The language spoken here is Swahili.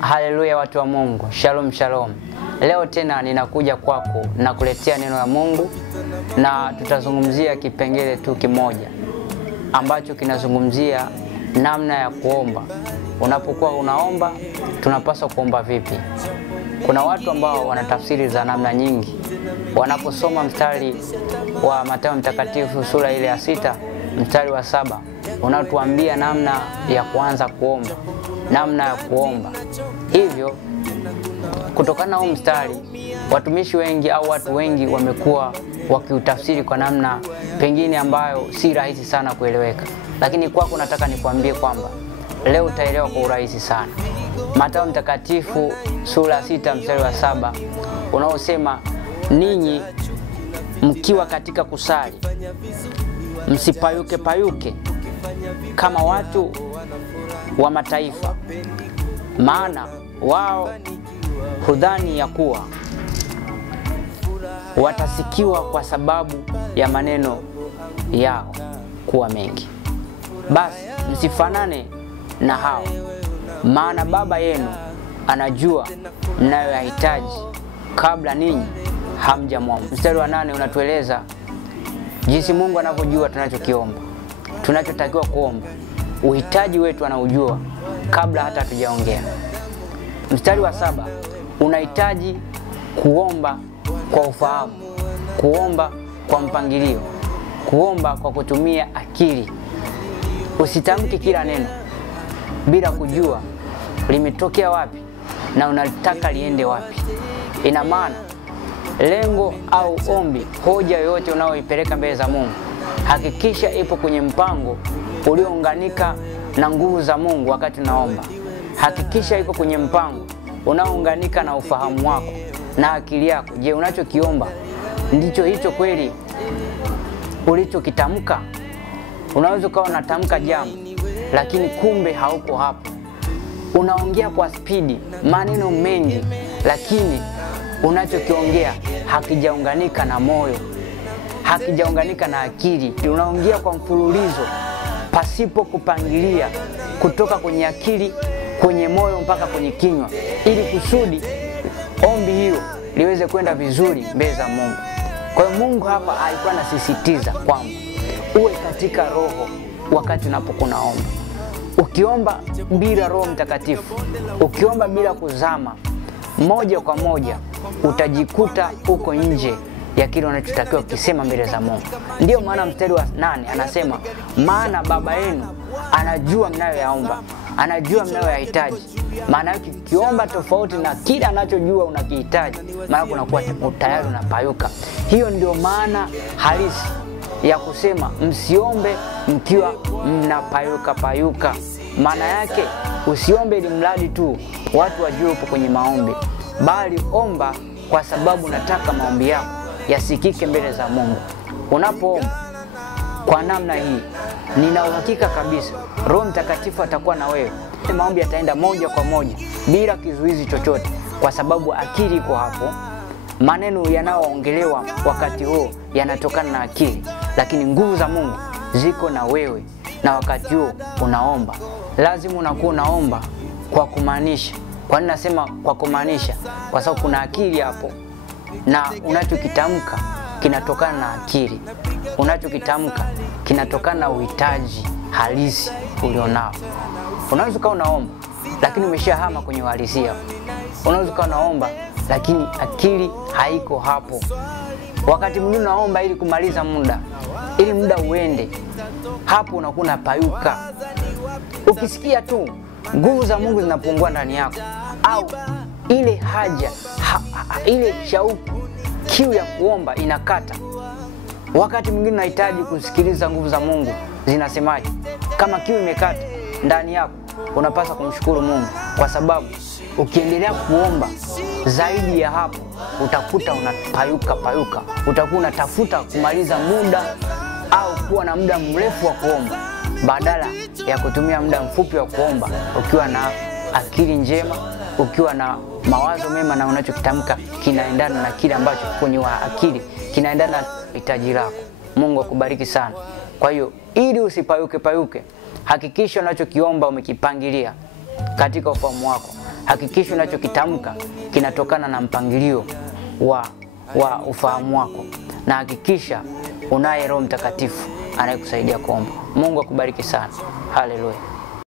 Haleluya watu wa Mungu. Shalom shalom. Leo tena ninakuja kwako na kuletea neno la Mungu, na tutazungumzia kipengele tu kimoja ambacho kinazungumzia namna ya kuomba. Unapokuwa unaomba, tunapaswa kuomba vipi? Kuna watu ambao wanatafsiri za namna nyingi. Wanaposoma mstari wa Mathayo mtakatifu sura ile ya 6 mstari wa 7 unatuambia namna ya kuanza kuomba, namna ya kuomba. Hivyo kutokana na huu mstari, watumishi wengi au watu wengi wamekuwa wakiutafsiri kwa namna pengine ambayo si rahisi sana kueleweka. Lakini kwako nataka nikwambie kwamba leo utaelewa kwa urahisi sana. Mathayo mtakatifu sura ya 6 mstari wa 7 unaosema, ninyi mkiwa katika kusali msipayuke payuke kama watu wa mataifa, maana wao hudhani ya kuwa watasikiwa kwa sababu ya maneno yao kuwa mengi. Basi msifanane na hao, maana Baba yenu anajua mnayoyahitaji kabla ninyi hamjamwomba. Mstari wa 8 unatueleza jinsi Mungu anavyojua tunachokiomba, tunachotakiwa kuomba. Uhitaji wetu anaujua kabla hata hatujaongea. Mstari wa 7 unahitaji kuomba kwa ufahamu, kuomba kwa mpangilio, kuomba kwa kutumia akili. Usitamke kila neno bila kujua limetokea wapi na unalitaka liende wapi. Ina maana lengo au ombi, hoja yoyote unaoipeleka mbele za Mungu, hakikisha ipo kwenye mpango uliounganika na nguvu za Mungu. Wakati unaomba, hakikisha iko kwenye mpango unaounganika na ufahamu wako na akili yako. Je, unachokiomba ndicho hicho kweli ulichokitamka? Unaweza kuwa unatamka jambo lakini kumbe hauko hapo. Unaongea kwa spidi, maneno mengi, lakini unachokiongea hakijaunganika na moyo, hakijaunganika na akili. Unaongea kwa mfululizo pasipo kupangilia kutoka kwenye akili, kwenye moyo mpaka kwenye kinywa, ili kusudi ombi hilo liweze kwenda vizuri mbele za Mungu. Kwa hiyo Mungu hapa alikuwa anasisitiza kwamba uwe katika roho wakati unapokuwa unaomba. Ukiomba bila Roho Mtakatifu, ukiomba bila kuzama, moja kwa moja utajikuta uko nje ya kile unachotakiwa kusema mbele za Mungu. Ndio maana mstari wa 8 anasema, maana Baba yenu anajua mnayoyaomba, anajua mnayoyahitaji. Maana yake ukiomba tofauti na kile anachojua unakihitaji, maana kunakuwa tayari unapayuka. Hiyo ndio maana halisi ya kusema msiombe mkiwa mnapayuka payuka. Maana yake usiombe ili mradi tu watu wajue upo kwenye maombi, bali omba kwa sababu nataka maombi yako yasikike mbele za Mungu. Unapoomba kwa namna hii, nina uhakika kabisa Roho Mtakatifu atakuwa na wewe. Maombi yataenda moja kwa moja bila kizuizi chochote, kwa sababu akili iko hapo. Maneno yanayoongelewa wakati huo yanatokana na akili, lakini nguvu za Mungu ziko na wewe. Na wakati huo unaomba, lazima unakuwa unaomba kwa kumaanisha. Kwa nini nasema kwa kumaanisha? Kwa sababu kuna akili hapo, na unachokitamka kinatokana na akili. Unachokitamka kinatokana na uhitaji halisi ulionao. Unaweza kuwa unaomba lakini umeshahama kwenye uhalisia. Unaweza kuwa unaomba lakini akili haiko hapo. Wakati mwingine unaomba ili kumaliza muda, ili muda uende, hapo unakuwa unapayuka. Ukisikia tu nguvu za Mungu zinapungua ndani yako, au ile haja ile shauku, kiu ya kuomba inakata, wakati mwingine unahitaji kusikiliza nguvu za Mungu zinasemaje. Kama kiu imekata ndani yako, unapaswa kumshukuru Mungu, kwa sababu ukiendelea kuomba zaidi ya hapo utakuta unapayuka payuka. Utakuwa unatafuta kumaliza muda au kuwa na muda mrefu wa kuomba, badala ya kutumia muda mfupi wa kuomba ukiwa na akili njema, ukiwa na mawazo mema, na unachokitamka kinaendana na kile ambacho kwenye akili kinaendana na hitaji lako. Mungu akubariki sana. Kwa hiyo ili usipayuke payuke, hakikisha unachokiomba umekipangilia katika ufahamu wako. Hakikisha unachokitamka kinatokana na mpangilio wa ufahamu wako, na hakikisha unaye Roho Mtakatifu anayekusaidia kuomba. Mungu akubariki sana. Haleluya.